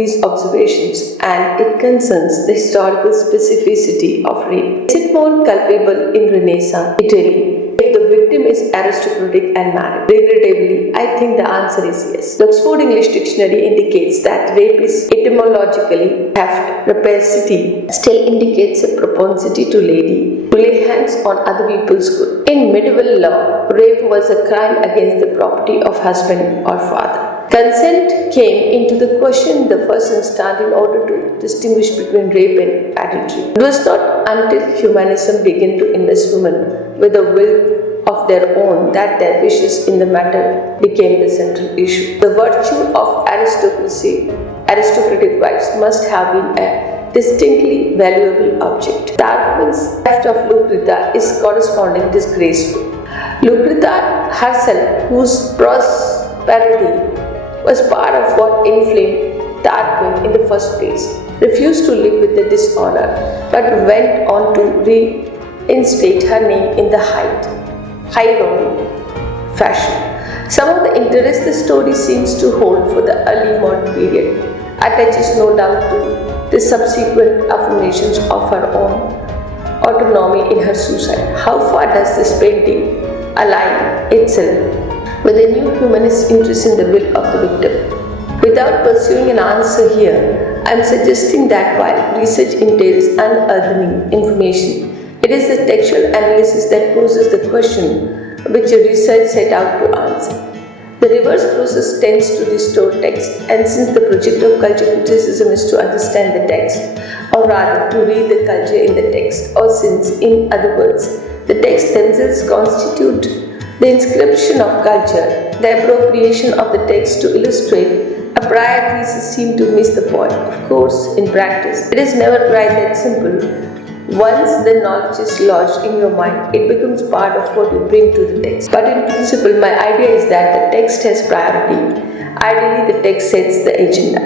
these observations and it concerns the historical specificity of rape. Is it more culpable in Renaissance Italy if the victim is aristocratic and married? Regrettably, I think the answer is yes. The Oxford English Dictionary indicates that rape is etymologically theft. Rapacity still indicates a propensity to lay hands on other people's goods. In medieval law, rape was a crime against the property of husband or father. Consent came into the question in the first instance in order to distinguish between rape and adultery. It was not until humanism began to invest women with a will of their own that their wishes in the matter became the central issue. The virtue of aristocratic wives must have been a distinctly valuable object. Tarquin's theft of Lucreta is corresponding disgraceful. Lucreta herself, whose prosperity was part of what inflamed Tarquin in the first place, refused to live with the dishonor but went on to reinstate her name in the high Roman fashion. Some of the interest the story seems to hold for the early modern period attaches no doubt to the subsequent affirmations of her own autonomy in her suicide. How far does this painting align itself with a new humanist interest in the will of the victim? Without pursuing an answer here, I am suggesting that while research entails unearthing information, it is the textual analysis that poses the question which a research set out to answer. The reverse process tends to distort text, and since the project of culture criticism is to understand the text, or rather to read the culture in the text, or since, in other words, the texts themselves constitute the inscription of culture, the appropriation of the text to illustrate a prior thesis seems to miss the point. Of course, in practice, it is never quite that simple. Once the knowledge is lodged in your mind, it becomes part of what you bring to the text. But in principle, my idea is that the text has priority. Ideally, the text sets the agenda.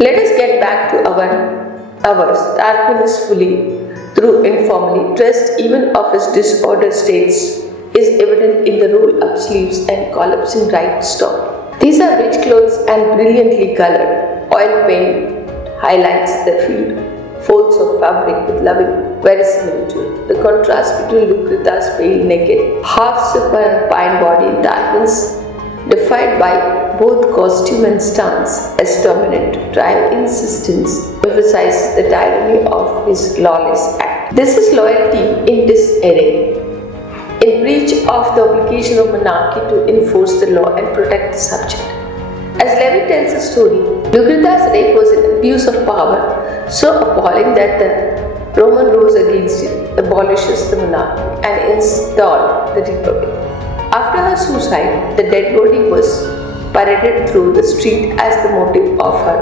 Let us get back to ours. Tarquin is fully, through informally, dressed even of his disordered states is evident in the roll-up sleeves and collapsing right stop. These are rich clothes and brilliantly colored. Oil paint highlights the field. Folds of fabric with loving verisimilitude. The contrast between Lucreta's pale, naked, half-supine body and Tarquin's, defied by both costume and stance as dominant, drive insistence, emphasizes the tyranny of his lawless act. This is loyalty in disarray, in breach of the obligation of monarchy to enforce the law and protect the subject. As Livy tells the story, Lucreta's rape was an abuse of power so appalling that the Roman rose against it, abolishes the monarchy, and installed the republic. After her suicide, the dead body was paraded through the street as the motive of her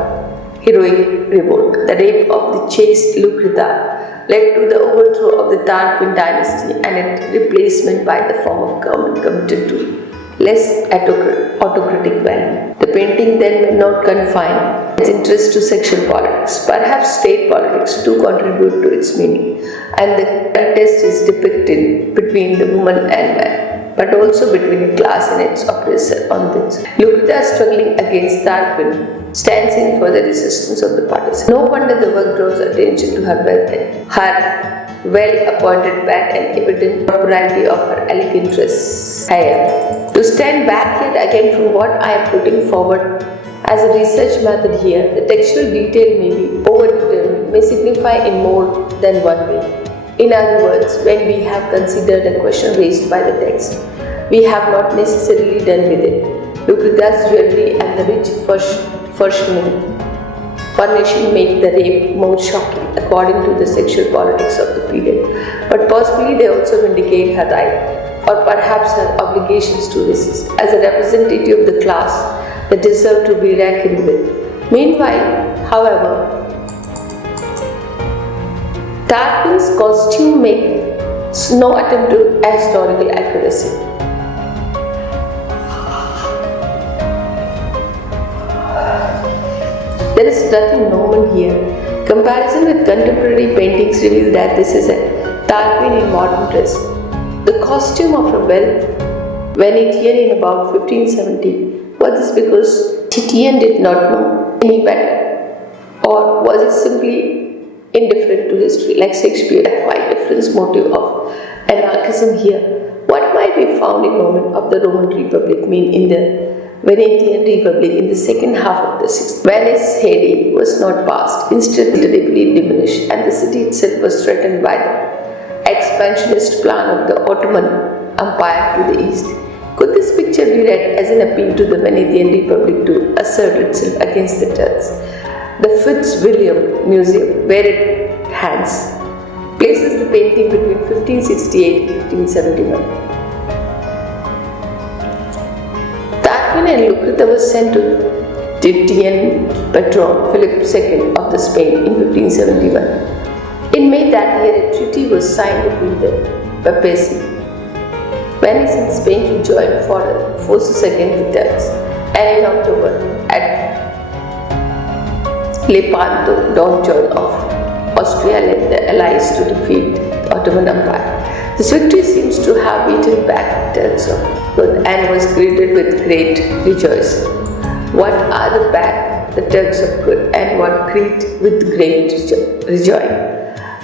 heroic revolt. The rape of the chaste Lucreta led to the overthrow of the Tarquin dynasty and its replacement by the form of government committed to less autocratic value. The painting then may not confine its interest to sexual politics. Perhaps state politics too contribute to its meaning, and the contest is depicted between the woman and man, but also between a class and its oppressor on this. Lucreta, struggling against Tarquin, stands in for the resistance of the partisans. No wonder the work draws attention to her wealth and her well-appointed band and evident propriety of her elegant dress. To stand back yet again from what I am putting forward as a research method here, the textual detail may be overdetermined, may signify in more than one way. In other words, when we have considered a question raised by the text, we have not necessarily done with it. Lucreta's jewelry and the rich furnishing make the rape more shocking according to the sexual politics of the period, but possibly they also vindicate her right, or perhaps her obligations to resist, as a representative of the class that deserve to be reckoned with. Meanwhile, however, Tarquin's costume makes no attempt to historical accuracy. There is nothing Norman here. Comparison with contemporary paintings reveal that this is a Tarquin in modern dress. The costume of a Venetian in about 1570 was this because Titian did not know any better. Or was it simply indifferent to history, like Shakespeare? A quite different motive of anarchism here. What might be founding moment of the Roman Republic mean in the Venetian Republic in the second half of the 6th? Venice's heyday was not past, instead considerably diminished, and the city itself was threatened by the expansionist plan of the Ottoman Empire to the east. Could this picture be read as an appeal to the Venetian Republic to assert itself against the Turks? The Fitzwilliam Museum, where it hangs, places the painting between 1568 and 1571. Tarquin and Lucrezia were sent to Titian patron Philip II of the Spain in 1571. In May that year, a treaty was signed between the papacy, Venice and Spain to join foreign forces against the Turks, and in October at Lepanto, Don John of Austria led the allies to defeat the Ottoman Empire. This victory seems to have beaten back the Turks of good and was greeted with great rejoicing. What are the back the Turks of good and what greet with great rejoicing?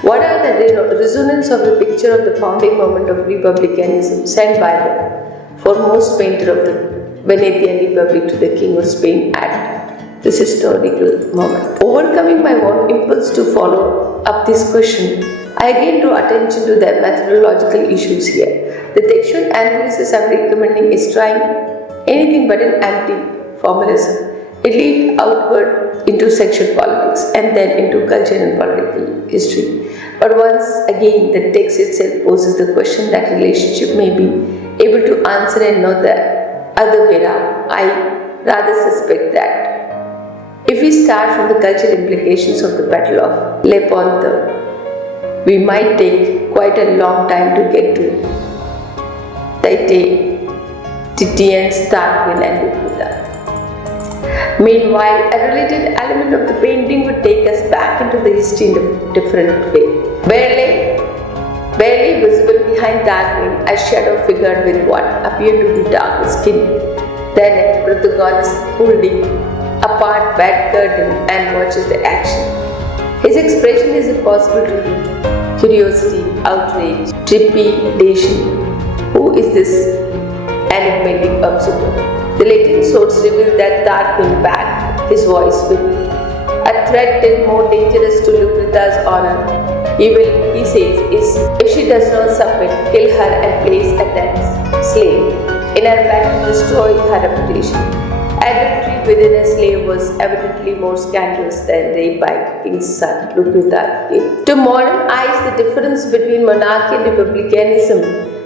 What are the resonance of the picture of the founding moment of republicanism sent by the foremost painter of the Venetian Republic to the King of Spain at this historical moment? Overcoming my own impulse to follow up this question, I again draw attention to the methodological issues here. The textual analysis I'm recommending is trying anything but an anti-formalism. It leads outward into sexual politics and then into culture and political history. But once again, the text itself poses the question that relationship may be able to answer and not the other way around. I rather suspect that if we start from the cultural implications of the Battle of Lepanto, we might take quite a long time to get to Titian's Tarquin and Lucrezia. Meanwhile, a related element of the painting would take us back into the history in a different way. Barely visible behind Tarquin, a shadow figure with what appeared to be darker skin. Then a protagonist holding apart bed curtain and watches the action. His expression is impossible to read. Curiosity, outrage, trepidation. Who is this enigmatic observer? The latent source reveals that Tarquin backed his voice with a threat that more dangerous to Lucrezia's honor. He says, is if she does not submit, kill her and place a dead slave in her bed to destroy her reputation. Adultery within a slave was evidently more scandalous than rape by king's son, Lucrezia. To modern eyes, the difference between monarchy and republicanism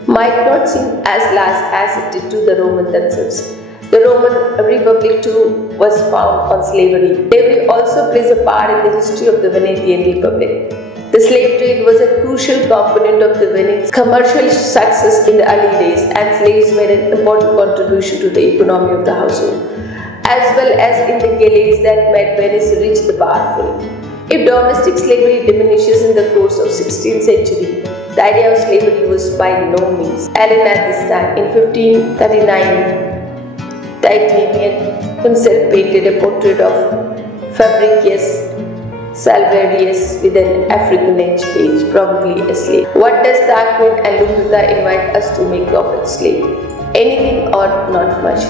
might not seem as large as it did to the Romans themselves. The Roman Republic too was founded on slavery. Slavery also plays a part in the history of the Venetian Republic. The slave trade was a crucial component of the Venice commercial success in the early days, and slaves made an important contribution to the economy of the household, as well as in the galleys that made Venice rich the powerful. If domestic slavery diminishes in the course of 16th century, the idea of slavery was by no means alien at this time. In 1539, Titian himself painted a portrait of Fabricius Salvarius with an African edge page, probably a slave. What does Tarquin and Lucrezia invite us to make of a slave? Anything or not much.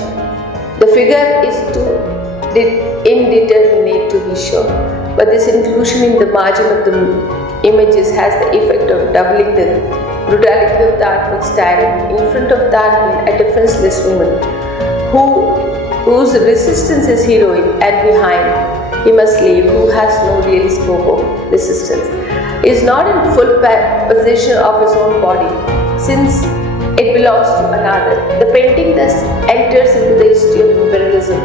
The figure is too indeterminate to be sure, but this inclusion in the margin of the images has the effect of doubling the brutality of Tarquin's standing. In front of Tarquin, a defenseless woman whose resistance is heroic, and behind him a slave who has no real scope of resistance, is not in full possession of his own body, since it belongs to another. The painting thus enters into the history of imperialism,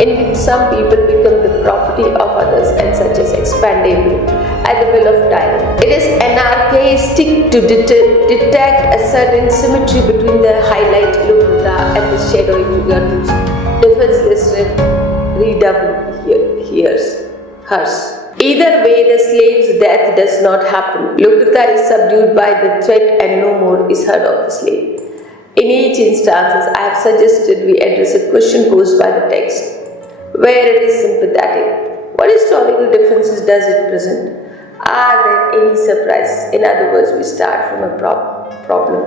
in which some people become the property of others and such as expandable at the will of tyrant. It is anarchistic to detect a certain symmetry between the highlight Lucrezia and the shadowy figure whose defenseless hers. Either way, the slave's death does not happen. Lucrezia is subdued by the threat and no more is heard of the slave. In each instance, I have suggested we address a question posed by the text, where it is sympathetic, What historical differences does it present? Are there any surprises? In other words, we start from a problem.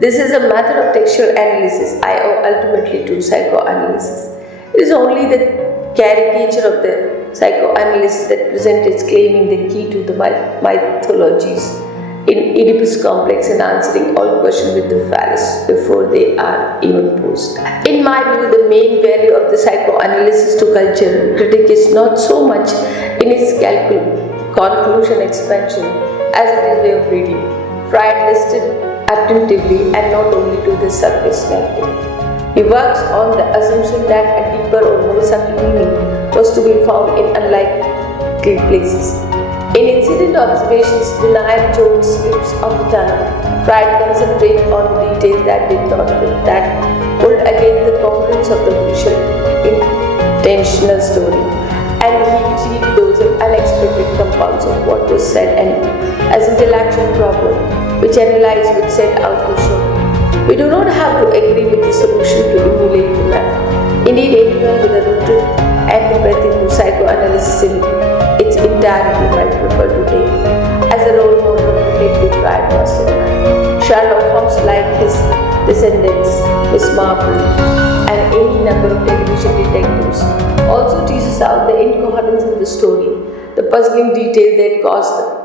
This is a method of textual analysis I owe ultimately to psychoanalysis. It is only the caricature of the psychoanalysis that presents its claiming the key to the mythologies in Oedipus complex and answering all questions with the phallus before they are even posed. In my view, the main value of the psychoanalysis to culture critic is not so much in its conclusion expansion as it is way of reading. Freud listed attentively and not only to the surface narrative. He works on the assumption that a deeper or more subtle meaning was to be found in unlikely places. In incident observations, denial Jones slips of the tongue. Freud concentrated on the details that did not fit, that pulled against the congruence of the official intentional story, and he treated those unexpected compounds of what was said and as intellectual problem, which analyze would set out to show. We do not have to agree with the solution to emulate the matter. Indeed, anyone with a rooted antipathy to psychoanalysis in its entirety might prefer to take as a role model of detective Freud mastermind. Sherlock Holmes, like his descendants, Miss Marple, and any number of television detectives, also teases out the incoherence of the story, the puzzling detail that caused the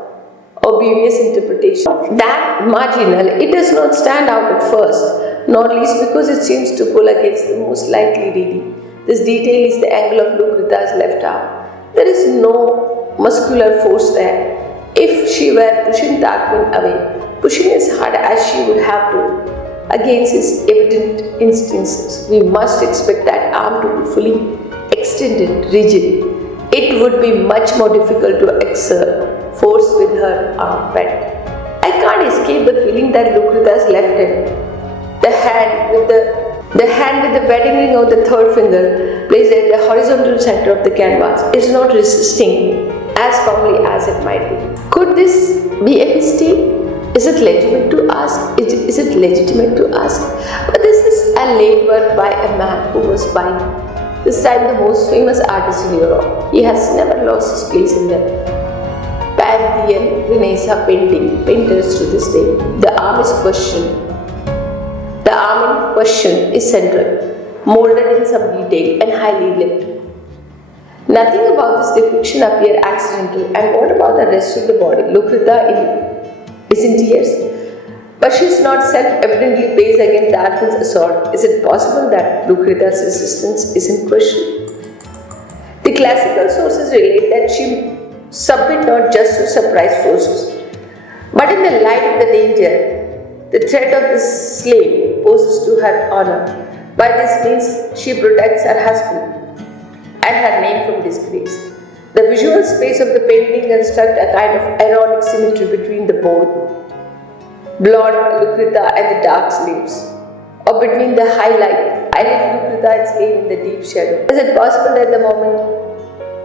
obvious interpretation. That marginal, it does not stand out at first, not least because it seems to pull against the most likely reading. This detail is the angle of Lucretia's left arm. There is no muscular force there. If she were pushing Tarquin away, pushing as hard as she would have to against his evident instances, we must expect that arm to be fully extended, rigid. It would be much more difficult to exert force with her arm bent. I can't escape the feeling that Lucretia's left hand, the hand with the wedding ring of the third finger placed at the horizontal center of the canvas, is not resisting as firmly as it might be. Could this be a mistake? Is it legitimate to ask? Is it legitimate to ask? But this is a late work by a man who was by this time the most famous artist in Europe. He has never lost his place in the Pantheon Renaissance painters to this day. The arm in question is central, molded in some detail and highly lipped. Nothing about this depiction appears accidental, and what about the rest of the body? Lucretia is in tears, but she is not self-evidently placed against Tarquin's assault. Is it possible that Lucretia's resistance is in question? The classical sources relate that she submit not just to surprise forces, but in the light of the danger the threat of the slave poses to her honor. By this means, she protects her husband and her name from disgrace. The visual space of the painting constructs a kind of ironic symmetry between the bold, blonde Lucretia and the dark slaves, or between the highlight Lucretia and slave in the deep shadow. Is it possible that the moment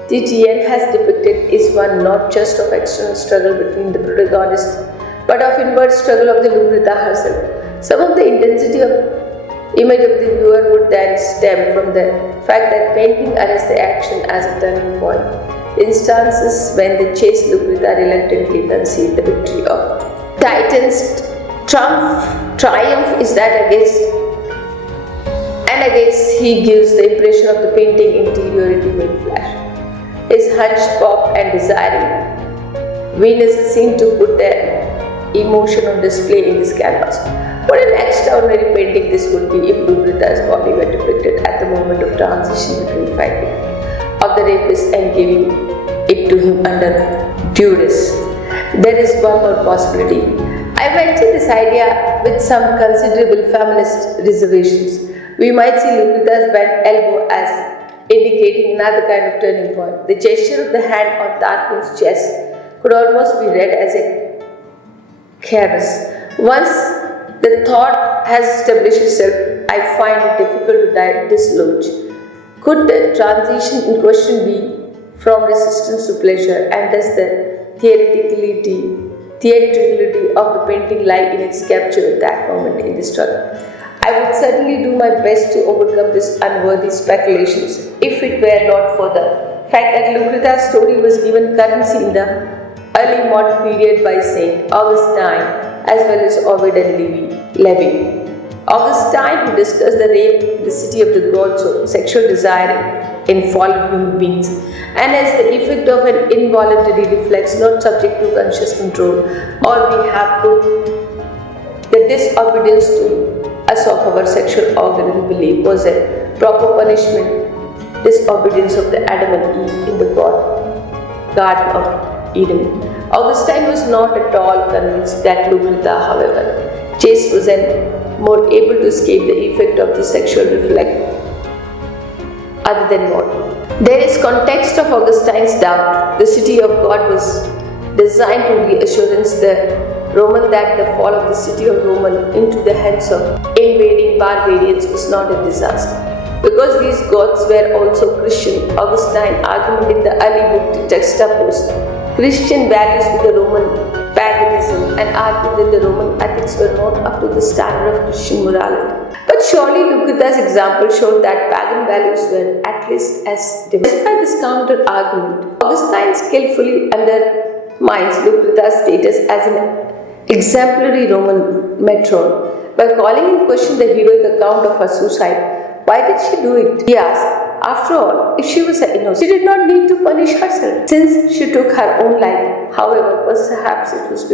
Titian has depicted is one not just of external struggle between the protagonist, but of inward struggle of the Lucretia herself? Some of the intensity of image of the viewer would then stem from the fact that painting arrests the action as a turning point. The instances when the chaste Lucretia reluctantly concede the victory of Titan's triumph is that against he gives the impression of the painting interiority made flash. His hunched pop and desiring Venus is seen to put their emotion on display in this canvas. What an extraordinary painting this would be if Lucretia's body were depicted at the moment of transition between fighting of the rapist and giving it to him under duress. There is one more possibility. I venture this idea with some considerable feminist reservations. We might see Lucretia's bent elbow as indicating another kind of turning point. The gesture of the hand on Tarquin's chest could almost be read as a caress. Once the thought has established itself, I find it difficult to dislodge. Could the transition in question be from resistance to pleasure, and does the theatricality of the painting lie in its capture of that moment in the struggle? I would certainly do my best to overcome these unworthy speculations if it were not for the fact that Lucretia's story was given currency in the early modern period by Saint Augustine as well as Ovid and Livy. Augustine, who discussed the rape in the city of the gods, so sexual desire in fallen human beings, and as the effect of an involuntary reflex not subject to conscious control, or we have put the disobedience to us of our sexual organ we believe was a proper punishment, disobedience of the Adam and Eve in the Garden of Eden. Augustine was not at all convinced that Lucretia, however, chaste was more able to escape the effect of the sexual reflex other than mortal. There is context of Augustine's doubt. The city of God was designed to reassurance the Roman that the fall of the city of Rome into the hands of invading barbarians was not a disaster. Because these gods were also Christian, Augustine's argument in the early book to juxtapose Christian values with the Roman paganism and argued that the Roman ethics were not up to the standard of Christian morality. But surely Lucretia's example showed that pagan values were at least as demanding. Despite this counter argument, Augustine skillfully undermines Lucretia's status as an exemplary Roman matron by calling in question the heroic account of her suicide. Why did she do it? He asked. After all, if she was innocent, she did not need to punish herself since she took her own life. However, perhaps it was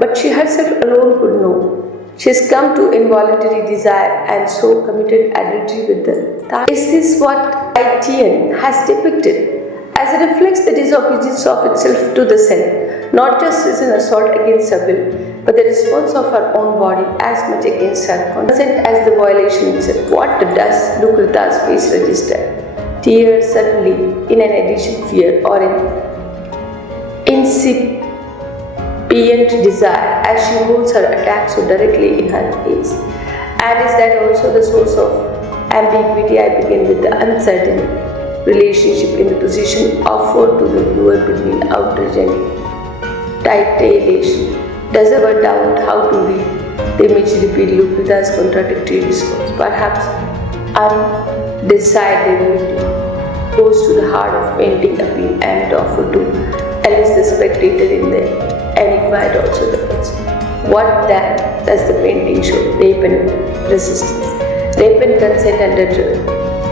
but she herself alone could know. She has come to involuntary desire and so committed adultery with them. Is this what Titian has depicted? As it reflects the disobedience of itself to the self, not just as an assault against her will, but the response of her own body as much against her consent as the violation itself. What does Lucretia's face register? Tears, certainly, in an addition fear or an incipient desire as she holds her attack so directly in her face. And is that also the source of ambiguity? I begin with the uncertain relationship in the position offered to the viewer between outrage and titillation. Does our doubt how to read the image repeat Lucretia's contradictory discourse? Perhaps undecidedly goes to the heart of painting appeal and offer to elicit the spectator in the enigma and also the question. What then does the painting show? Rape and resistance. Rape and consent under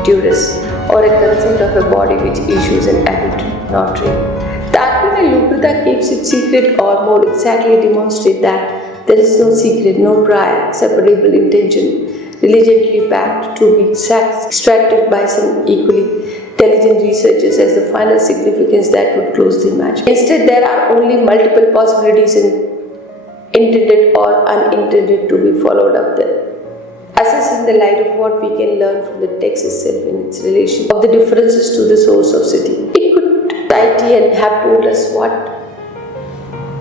duress, or a consent of a body which issues an adultery, not rape. The argument Lucretia keeps it secret or more exactly demonstrate that there is no secret, no prior, separable intention, religiously backed to be extracted by some equally intelligent researchers as the final significance that would close the image. Instead, there are only multiple possibilities intended or unintended to be followed up there. Assess in the light of what we can learn from the text itself in its relation of the differences to the source of city. It could Titian have told us what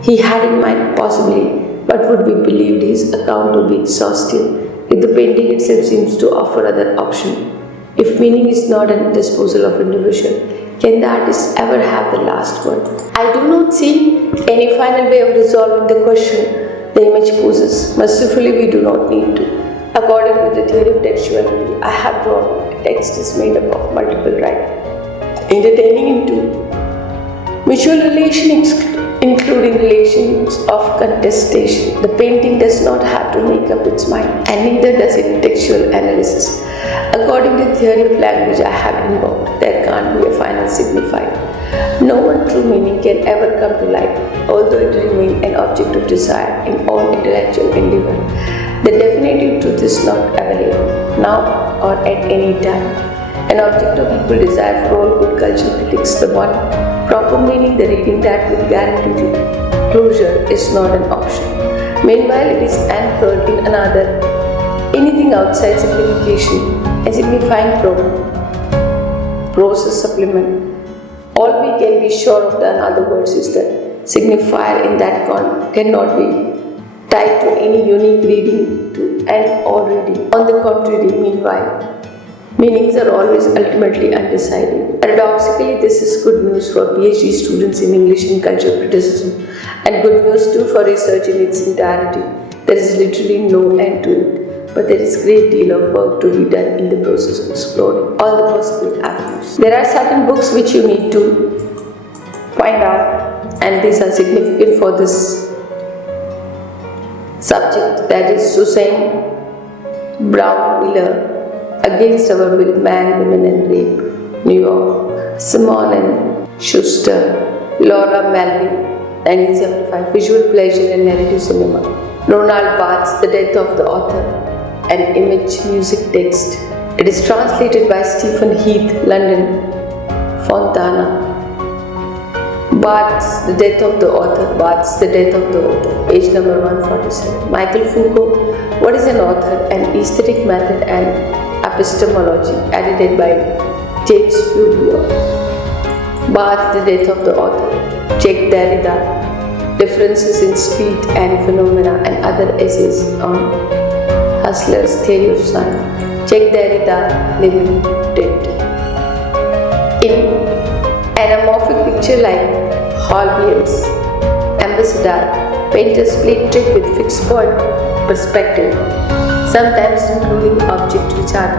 he had in mind possibly, but would be believed his account to be exhaustive if the painting itself seems to offer other option. If meaning is not a disposal of individual, can the artist ever have the last word? I do not see any final way of resolving the question the image poses. Mercifully, we do not need to. According to the theory of textuality I have drawn, a text is made up of multiple writings, entertaining into mutual relation including relations of contestation. The painting does not have to make up its mind, and neither does it textual analysis. According to the theory of language I have invoked, there can't be a final signifier. No one true meaning can ever come to light, although it remains an object of desire in all intellectual endeavor. The definitive truth is not available, now or at any time. An object of equal desire for all good cultural critics, the one proper meaning, the reading that would guarantee closure is not an option. Meanwhile, it is anchored in another, anything outside simplification, a signifying process supplement. All we can be sure of, in other words, is the signifier in that cannot be tied to any unique reading to an already. On the contrary, meanwhile, meanings are always ultimately undecided. Paradoxically, this is good news for PhD students in English and cultural criticism, and good news too for research in its entirety. There is literally no end to it. but there is a great deal of work to be done in the process of exploring all the possible avenues. There are certain books which you need to find out, and these are significant for this subject, that is Susan Brown Miller, Against Our Will, Man, Women and Rape, New York, Simon and Schuster, Laura Mulvey, 1975, Visual Pleasure and Narrative Cinema, Ronald Barthes, The Death of the Author, an Image Music Text. It is translated by Stephen Heath, London, Fontana. Barthes, The Death of the Author, Barthes, The Death of the Author, page number 147. Michael Foucault, What is an Author? An Aesthetic Method and Epistemology, edited by James Fulvio. Barthes, The Death of the Author, Jacques Derrida, Differences in Speed and Phenomena and Other Essays on Husserl's Theory of Sound, Jacques Derrida Limited. In anamorphic picture like Holbein's Ambassador, painters play trick with fixed point perspective, sometimes including objects which are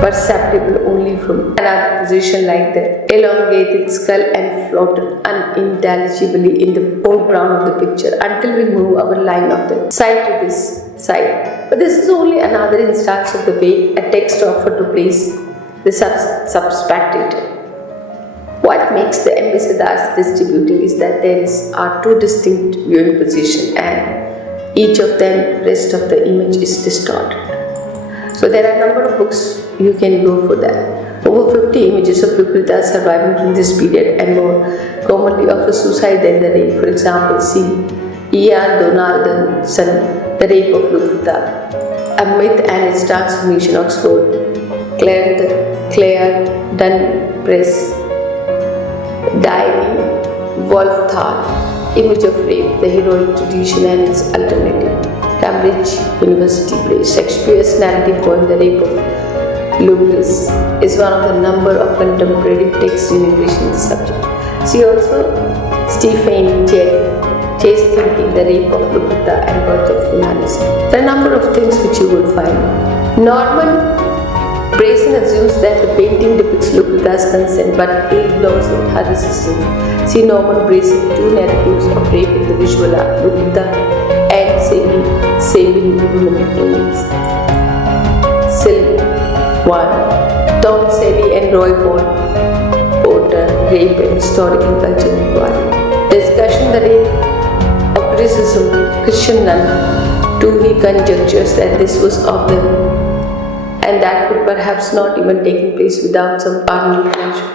perceptible only from another position, like the elongated skull, and float unintelligibly in the foreground of the picture until we move our line of the side to this side. But this is only another instance of the way a text offered to place the subspectator. What makes the ambassadors distributing is that there are two distinct viewing positions, and each of them, rest of the image is distorted. So there are a number of books you can go for that. Over 50 images of Lucrezia surviving from this period and more commonly offer suicide than the rape. For example, see Ian Donaldson, The Rape of Lucrezia, A Myth and Its Transformation, Oxford, Claire Dunn Press. Diary, Wolfthal, Image of Rape, The Heroic Tradition and Its Alternative, Cambridge University Press. Shakespeare's narrative poem, The Rape of Lucrece, is one of the number of contemporary texts in English in this subject. See also Stephen Chase Thinking, The Rape of Lucrezia and Birth of Humanism. There are a number of things which you will find. Norman Brayson assumes that the painting depicts Lucrezia's consent, but ignores her resistance. See Norman Brayson, Two Narratives of Rape in the Visual Art, Lucrezia and Sabine Women Images. Sil 1. Tom Selly and Roy Porter, Rape and Historical Culture Inquiry. Discussion, The Rape of Criticism, Christian Nun. 2. He conjectures that this was of the and that could perhaps not even taking place without some carnal pleasure.